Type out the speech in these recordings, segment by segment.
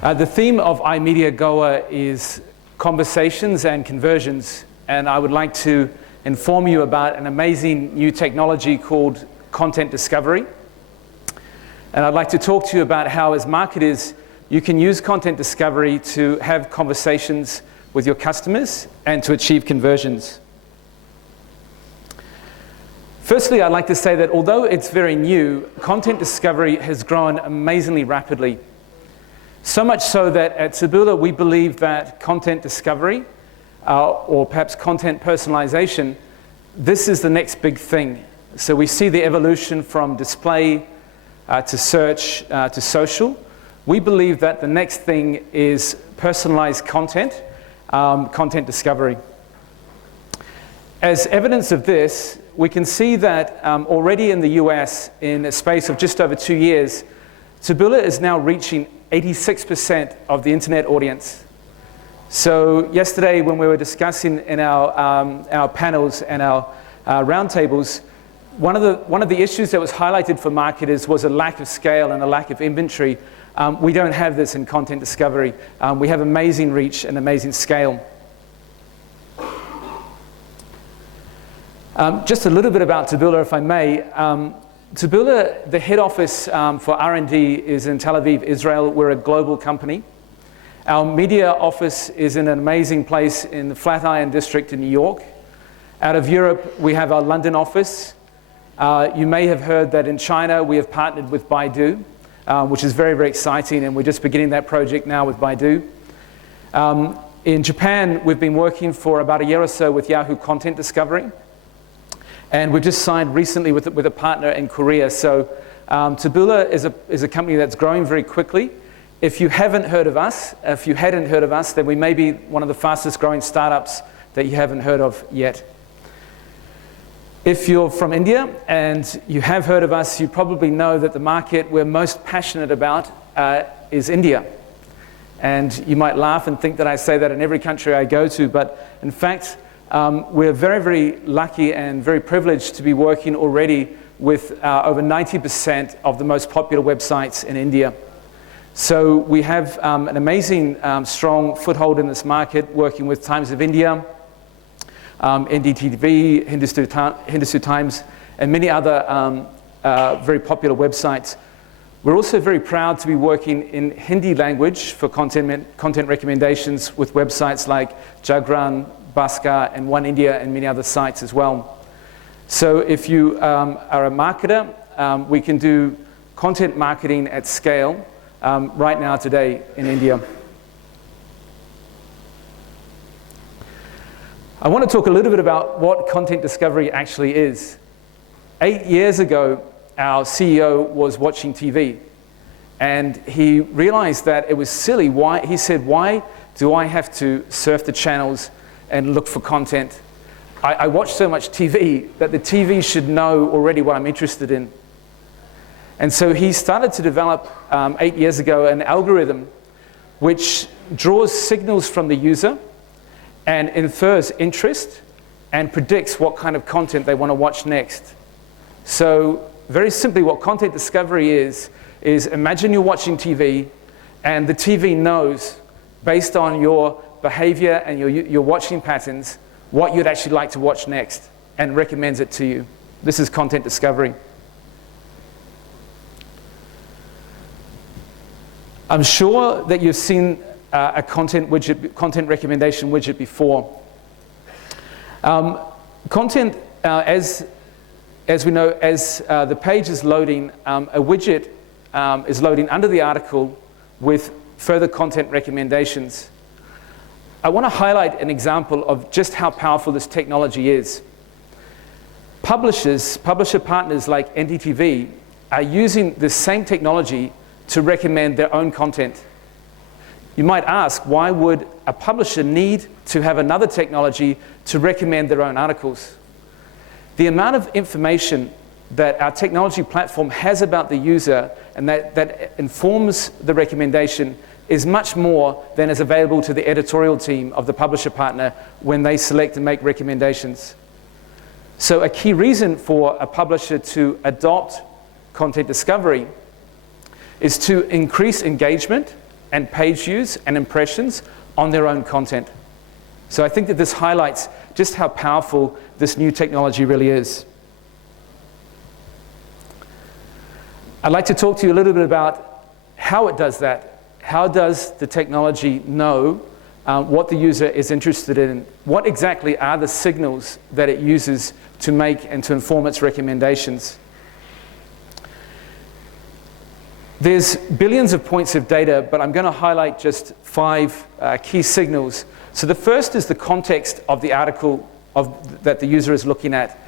The theme of iMedia Goa is conversations and conversions, and I would like to inform you about an amazing new technology called content discovery. And I'd like to talk to you about how, as marketers, you can use content discovery to have conversations with your customers and to achieve conversions. Firstly, I'd like to say that although it's very new, content discovery has grown amazingly rapidly. So much so that at Taboola we believe that content discovery, or perhaps content personalization, this is the next big thing. So we see the evolution from display to search to social. We believe that the next thing is personalized content, content discovery. As evidence of this, we can see that already in the US, in a space of just over 2 years, Taboola is now reaching 86% of the internet audience. So yesterday when we were discussing in our panels and our roundtables, one of the issues that was highlighted for marketers was a lack of scale and a lack of inventory. We don't have this in content discovery. We have amazing reach and amazing scale. Just a little bit about Taboola, if I may. Taboola, the head office for R&D is in Tel Aviv, Israel. We're a global company. Our media office is in an amazing place in the Flatiron district in New York. Out of Europe, we have our London office. You may have heard that in China, we have partnered with Baidu, which is very, very exciting, and we're just beginning that project now with Baidu. In Japan, we've been working for about a year or so with Yahoo Content Discovery. And we've just signed recently with a partner in Korea. So Taboola is a company that's growing very quickly. If you haven't heard of us, if you hadn't heard of us, then we may be one of the fastest growing startups that you haven't heard of yet. If you're from India and you have heard of us, you probably know that the market we're most passionate about is India. And you might laugh and think that I say that in every country I go to, but in fact, we're very, very lucky and very privileged to be working already with over 90% of the most popular websites in India. So we have an amazing, strong foothold in this market, working with Times of India, NDTV, Hindustan Times, and many other very popular websites. We're also very proud to be working in Hindi language for content recommendations with websites like Jagran, Bhaskar, and One India, and many other sites as well. So if you are a marketer, we can do content marketing at scale right now today in India. I want to talk a little bit about what content discovery actually is. 8 years ago, our CEO was watching TV, and he realized that it was silly. He said, why do I have to surf the channels and look for content? I watch so much TV that the TV should know already what I'm interested in. And so he started to develop 8 years ago an algorithm which draws signals from the user and infers interest and predicts what kind of content they want to watch next. So very simply, what content discovery is imagine you're watching TV and the TV knows, based on your behavior and your watching patterns, what you'd actually like to watch next and recommends it to you. This is content discovery. I'm sure that you've seen a content recommendation widget before. Content, as we know, as the page is loading, a widget is loading under the article with further content recommendations. I want to highlight an example of just how powerful this technology is. Publisher partners like NDTV are using the same technology to recommend their own content. You might ask, why would a publisher need to have another technology to recommend their own articles? The amount of information that our technology platform has about the user and that informs the recommendation is much more than is available to the editorial team of the publisher partner when they select and make recommendations. So a key reason for a publisher to adopt content discovery is to increase engagement and page views and impressions on their own content. So I think that this highlights just how powerful this new technology really is. I'd like to talk to you a little bit about how it does that. How does the technology know what the user is interested in? What exactly are the signals that it uses to make and to inform its recommendations? There's billions of points of data, but I'm going to highlight just 5 key signals. So the first is the context of the article that the user is looking at.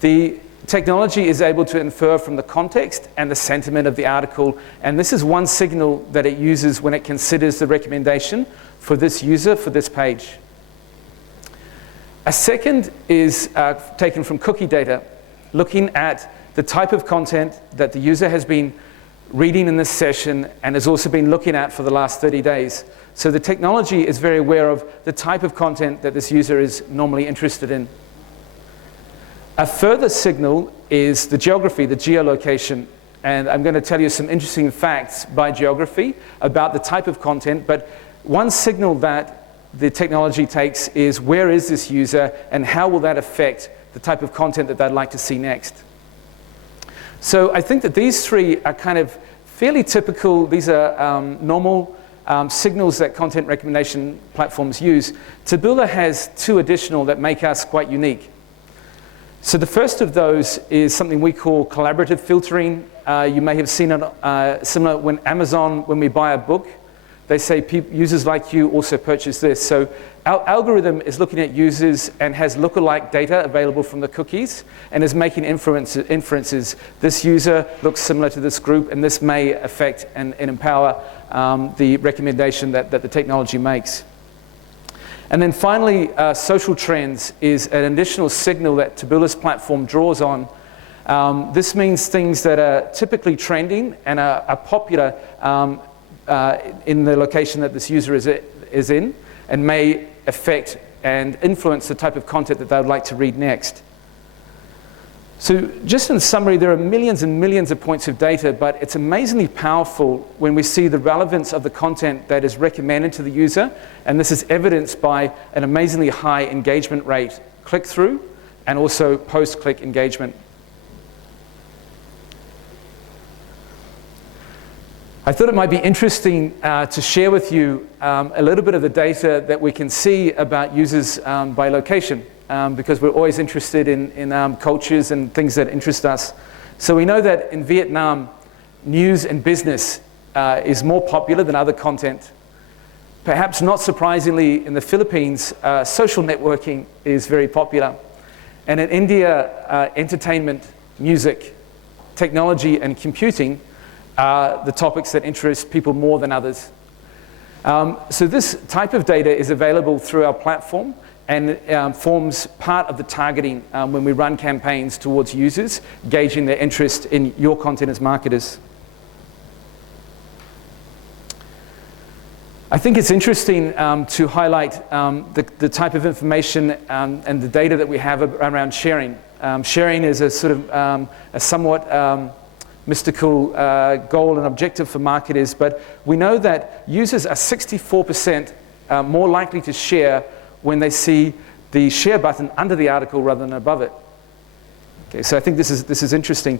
The technology is able to infer from the context and the sentiment of the article, and this is one signal that it uses when it considers the recommendation for this user for this page. A second is taken from cookie data, looking at the type of content that the user has been reading in this session and has also been looking at for the last 30 days. So the technology is very aware of the type of content that this user is normally interested in. A further signal is the geography, the geolocation. And I'm going to tell you some interesting facts by geography about the type of content. But one signal that the technology takes is where is this user and how will that affect the type of content that they'd like to see next. So I think that these 3 are kind of fairly typical. These are normal signals that content recommendation platforms use. Taboola has 2 additional that make us quite unique. So the first of those is something we call collaborative filtering. You may have seen it similar when Amazon, when we buy a book, they say users like you also purchase this. So our algorithm is looking at users and has lookalike data available from the cookies and is making inferences. This user looks similar to this group, and this may affect and empower the recommendation that the technology makes. And then finally, social trends is an additional signal that Taboola's platform draws on. This means things that are typically trending and are popular in the location that this user is in, and may affect and influence the type of content that they would like to read next. So just in summary, there are millions and millions of points of data, but it's amazingly powerful when we see the relevance of the content that is recommended to the user, and this is evidenced by an amazingly high engagement rate, click-through, and also post-click engagement. I thought it might be interesting to share with you a little bit of the data that we can see about users by location, because we're always interested in cultures and things that interest us. So we know that in Vietnam, news and business is more popular than other content. Perhaps not surprisingly, in the Philippines, social networking is very popular. And in India, entertainment, music, technology, and computing are the topics that interest people more than others. So this type of data is available through our platform and forms part of the targeting when we run campaigns towards users, gauging their interest in your content as marketers. I think it's interesting to highlight the type of information and the data that we have around sharing. Sharing is a sort of a somewhat mystical goal and objective for marketers, but we know that users are 64% more likely to share when they see the share button under the article rather than above it. Okay, so I think this is interesting.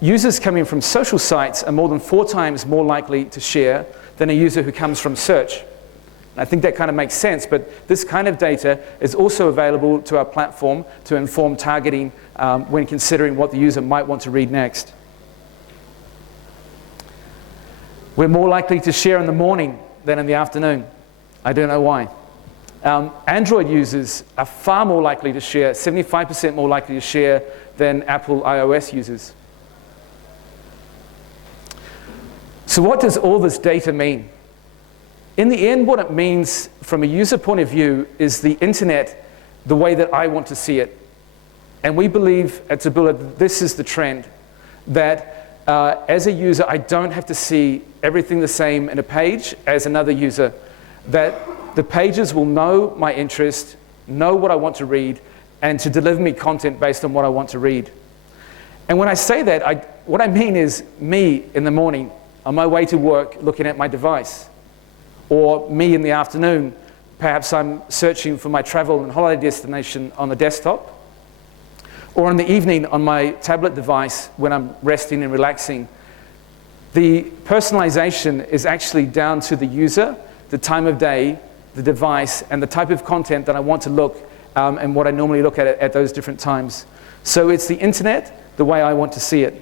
Users coming from social sites are more than 4 times more likely to share than a user who comes from search. I think that kind of makes sense, but this kind of data is also available to our platform to inform targeting when considering what the user might want to read next. We're more likely to share in the morning than in the afternoon. I don't know why. Android users are far more likely to share, 75% more likely to share than Apple iOS users. So what does all this data mean? In the end, what it means from a user point of view is the internet the way that I want to see it. And we believe at Taboola that this is the trend, that as a user, I don't have to see everything the same in a page as another user, that the pages will know my interest, know what I want to read, and to deliver me content based on what I want to read. And when I say that, what I mean is me in the morning. on my way to work looking at my device. Or me in the afternoon, perhaps I'm searching for my travel and holiday destination on the desktop. Or in the evening on my tablet device when I'm resting and relaxing. The personalization is actually down to the user, the time of day, the device, and the type of content that I want to look and what I normally look at those different times. So it's the internet the way I want to see it.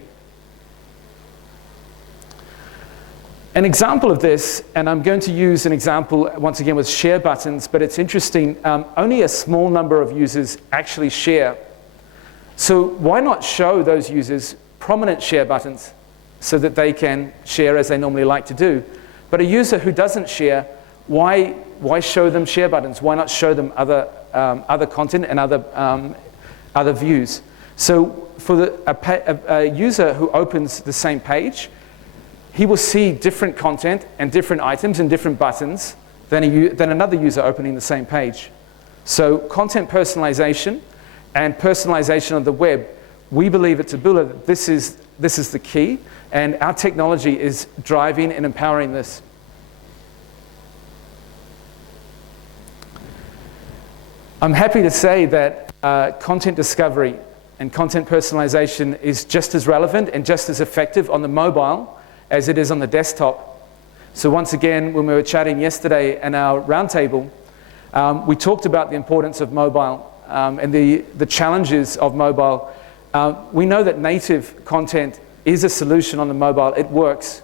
An example of this, and I'm going to use an example once again with share buttons, but it's interesting, only a small number of users actually share. So why not show those users prominent share buttons so that they can share as they normally like to do? But a user who doesn't share, why show them share buttons? Why not show them other content and other views? So for a user who opens the same page, he will see different content and different items and different buttons than another user opening the same page. So content personalization and personalization of the web, we believe at Taboola that this is the key, and our technology is driving and empowering this. I'm happy to say that content discovery and content personalization is just as relevant and just as effective on the mobile as it is on the desktop. So once again, when we were chatting yesterday in our roundtable, we talked about the importance of mobile and the challenges of mobile. We know that native content is a solution on the mobile. It works.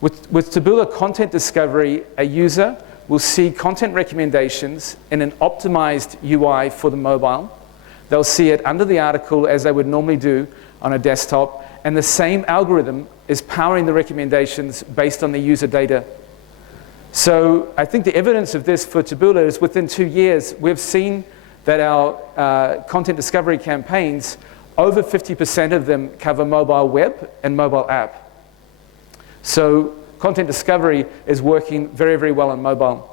With Taboola Content Discovery, a user will see content recommendations in an optimized UI for the mobile. They'll see it under the article as they would normally do on a desktop, and the same algorithm is powering the recommendations based on the user data. So I think the evidence of this for Taboola is within 2 years, we've seen that our content discovery campaigns, over 50% of them cover mobile web and mobile app. So content discovery is working very, very well on mobile.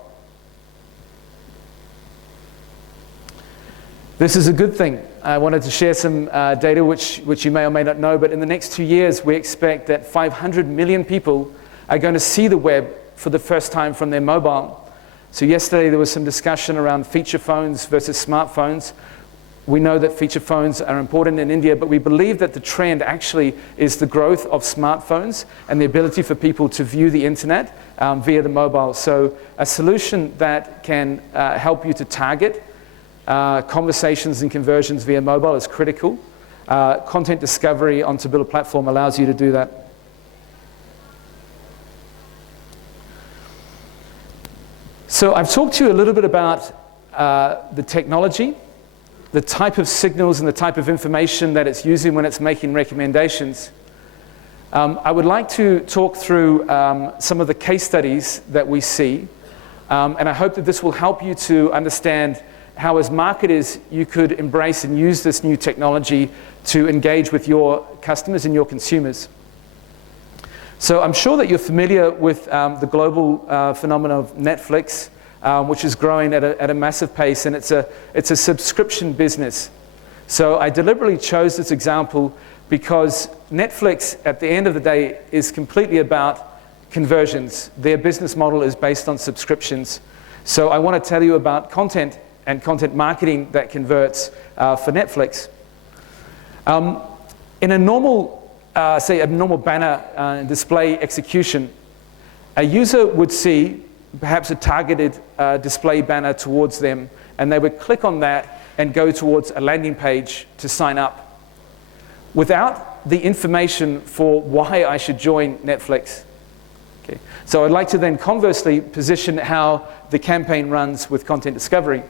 This is a good thing. I wanted to share some data which you may or may not know, but in the next 2 years, we expect that 500 million people are going to see the web for the first time from their mobile. So yesterday, there was some discussion around feature phones versus smartphones. We know that feature phones are important in India, but we believe that the trend actually is the growth of smartphones and the ability for people to view the internet via the mobile. So a solution that can help you to target conversations and conversions via mobile is critical. Content discovery on Taboola platform allows you to do that. So I've talked to you a little bit about the technology, the type of signals and the type of information that it's using when it's making recommendations. I would like to talk through some of the case studies that we see, and I hope that this will help you to understand how as marketers you could embrace and use this new technology to engage with your customers and your consumers. So I'm sure that you're familiar with the global phenomenon of Netflix, which is growing at a massive pace, and it's a subscription business. So I deliberately chose this example because Netflix, at the end of the day, is completely about conversions. Their business model is based on subscriptions. So I want to tell you about content and content marketing that converts for Netflix. In a normal, say a normal banner display execution, a user would see perhaps a targeted display banner towards them, and they would click on that and go towards a landing page to sign up without the information for why I should join Netflix. Okay. So I'd like to then conversely position how the campaign runs with content discovery.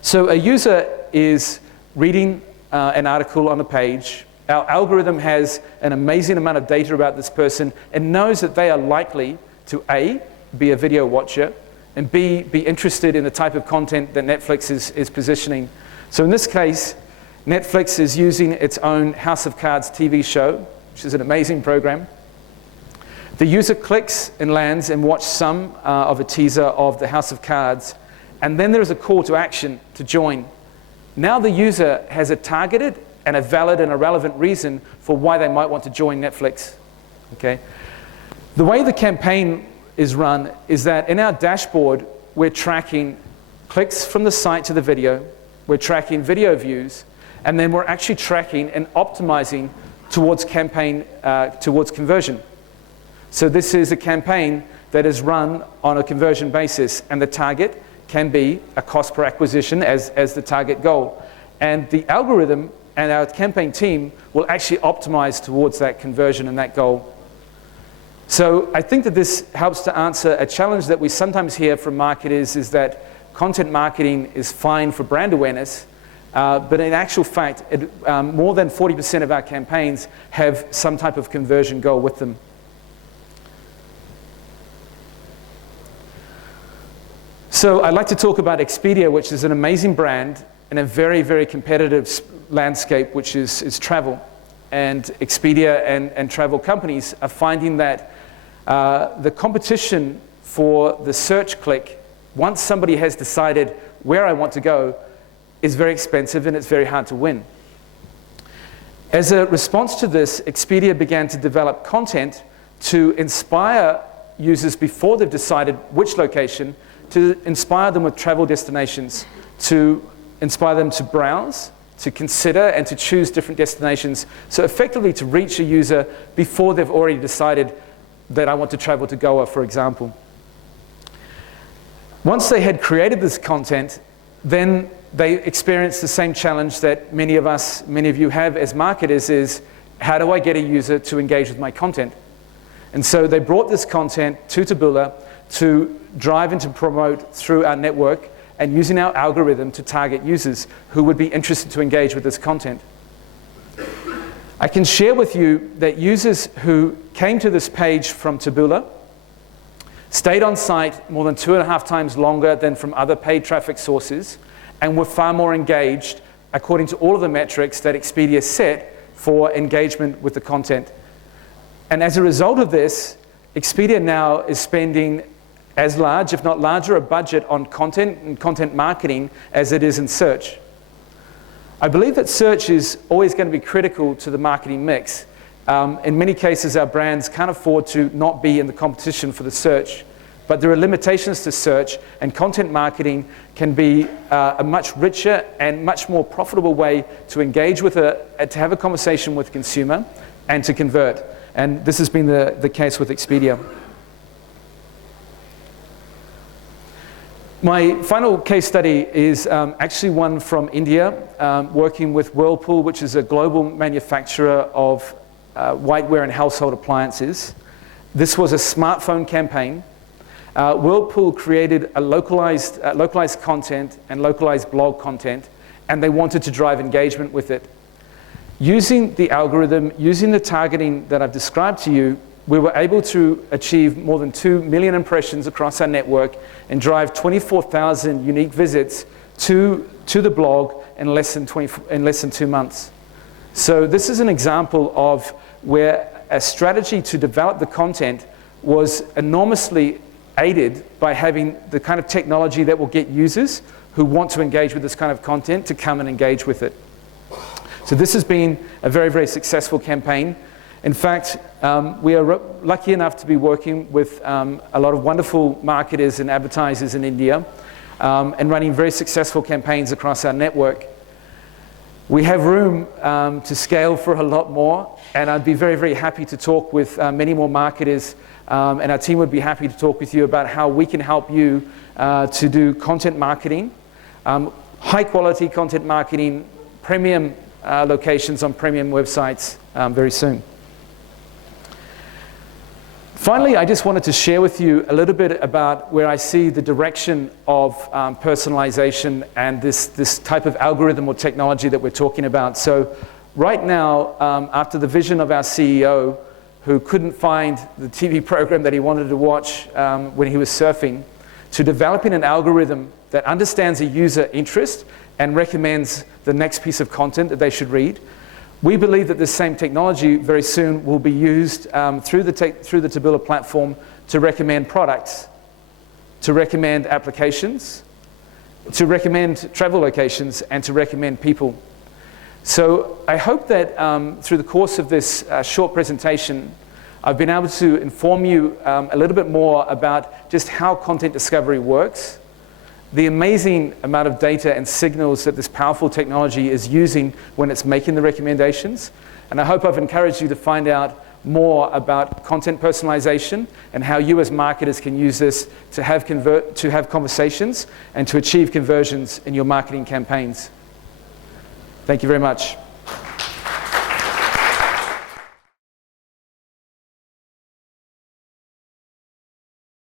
So a user is reading an article on a page. Our algorithm has an amazing amount of data about this person and knows that they are likely to A, be a video watcher, and B, be interested in the type of content that Netflix is positioning. So in this case, Netflix is using its own House of Cards TV show, which is an amazing program. The user clicks and lands and watches some of a teaser of the House of Cards, and then there is a call to action to join. Now the user has a targeted and a valid and a relevant reason for why they might want to join Netflix. Okay? The way the campaign is run is that in our dashboard, we're tracking clicks from the site to the video, we're tracking video views, and then we're actually tracking and optimizing towards conversion. So this is a campaign that is run on a conversion basis, and the target can be a cost per acquisition as the target goal. And the algorithm and our campaign team will actually optimize towards that conversion and that goal. So I think that this helps to answer a challenge that we sometimes hear from marketers, is that content marketing is fine for brand awareness, but in actual fact, more than 40% of our campaigns have some type of conversion goal with them. So I'd like to talk about Expedia, which is an amazing brand in a very, very competitive landscape, which is travel. And Expedia and travel companies are finding that the competition for the search click, once somebody has decided where I want to go, is very expensive and it's very hard to win. As a response to this, Expedia began to develop content to inspire users before they've decided which location, to inspire them with travel destinations, to inspire them to browse, to consider and to choose different destinations. So effectively to reach a user before they've already decided that I want to travel to Goa, for example. Once they had created this content, then they experienced the same challenge that many of you have as marketers, is how do I get a user to engage with my content? And so they brought this content to Taboola to drive and to promote through our network, and using our algorithm to target users who would be interested to engage with this content. I can share with you that users who came to this page from Taboola stayed on site more than 2.5 times longer than from other paid traffic sources, and were far more engaged according to all of the metrics that Expedia set for engagement with the content. And as a result of this, Expedia now is spending as large, if not larger, a budget on content and content marketing as it is in search. I believe that search is always going to be critical to the marketing mix. In many cases, our brands can't afford to not be in the competition for the search, but there are limitations to search, and content marketing can be a much richer and much more profitable way to engage with to have a conversation with the consumer and to convert. And this has been the case with Expedia. My final case study is actually one from India, working with Whirlpool, which is a global manufacturer of whiteware and household appliances. This was a smartphone campaign. Whirlpool created a localized content and localized blog content, and they wanted to drive engagement with it. Using the algorithm, using the targeting that I've described to you, we were able to achieve more than 2 million impressions across our network and drive 24,000 unique visits to the blog in less than 2 months. So this is an example of where a strategy to develop the content was enormously aided by having the kind of technology that will get users who want to engage with this kind of content to come and engage with it. So this has been a very, very successful campaign. In fact, we are lucky enough to be working with a lot of wonderful marketers and advertisers in India, and running very successful campaigns across our network. We have room to scale for a lot more, and I'd be very, very happy to talk with many more marketers, and our team would be happy to talk with you about how we can help you to do content marketing, high quality content marketing, premium locations on premium websites very soon. Finally, I just wanted to share with you a little bit about where I see the direction of personalization and this type of algorithm or technology that we're talking about. So right now, after the vision of our CEO, who couldn't find the TV program that he wanted to watch when he was surfing, to developing an algorithm that understands a user interest and recommends the next piece of content that they should read, we believe that this same technology very soon will be used through the Taboola platform to recommend products, to recommend applications, to recommend travel locations, and to recommend people. So I hope that through the course of this short presentation, I've been able to inform you a little bit more about just how content discovery works, the amazing amount of data and signals that this powerful technology is using when it's making the recommendations. And I hope I've encouraged you to find out more about content personalization and how you as marketers can use this to have conversations and to achieve conversions in your marketing campaigns. Thank you very much.